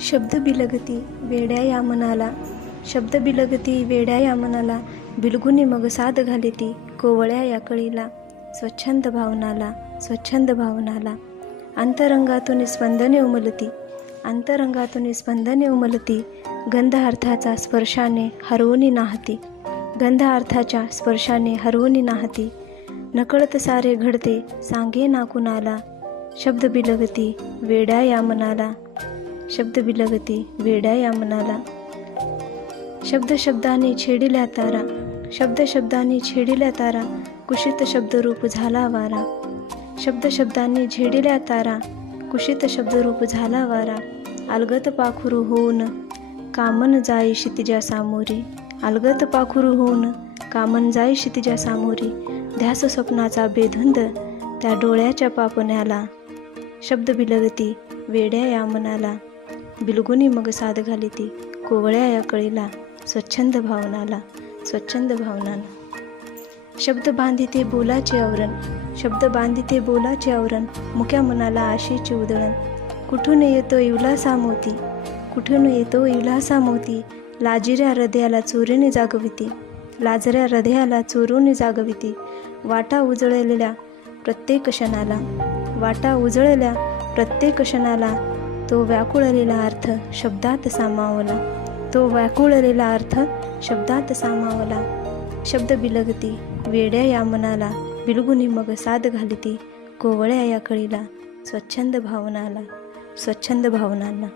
शब्द बिलगती वेड्या या मनाला, शब्द बिलगती वेड्या या मनाला, बिलगुनी मग साद घालिती कोवळ्या या कळीला. स्वच्छंद भावनाला, स्वच्छंद भावनाला, अंतरंगातून स्पंदने उमलती, अंतरंगातून स्पंदने उमलती, गंध अर्थाचा स्पर्शाने हरवूनी नाहती, गंध अर्थाच्या स्पर्शाने हरवूनी नाहती. नकळत सारे घडते सांगे ना कुणाला, शब्द बिलगती वेड्या या मनाला, शब्द बिलगती वेड्या या मनाला. शब्द शब्दाने छेडिल्या तारा, शब्द शब्दाने छेडिल्या तारा, कुशित शब्दरूप झाला वारा. शब्द शब्दांनी झेडिल्या तारा, कुशित शब्दरूप झाला वारा. अलगत पाखरू होऊन कामन जाई क्षितिजा सामोरी, अलगत पाखरू होऊन कामन जाई क्षितिजा सामोरी. ध्यास स्वप्नाचा बेधुंद त्या डोळ्याच्या पापण्याला, शब्द बिलगती वेड्या या मनाला, बिलगुनी मग साद घालिती कोवळ्या या कळीला. स्वच्छंद भावनाला, स्वच्छंद भावनाला. शब्द बांधिते बोलाचे आवरण, शब्द बांधिते बोलाचे आवरण, मुक्या मनाला आशेची उधळण. कुठून येतो इवलासा मोती, कुठून येतो इवलासा मोती, लाजिऱ्या हृदयाला चोरीने जागविती, लाजऱ्या हृदयाला चोरून जागविती. वाटा उजळलेल्या प्रत्येक क्षणाला, वाटा उजळलेल्या प्रत्येक क्षणाला, तो व्याकुळलेला अर्थ शब्दात सामावला, तो व्याकुळलेला अर्थ शब्दात सामावला. शब्द बिलगती वेड्या या मनाला, बिलगुनी मग साद घालिती कोवळ्या या कळीला. स्वच्छंद भावनाला, स्वच्छंद भावनांना.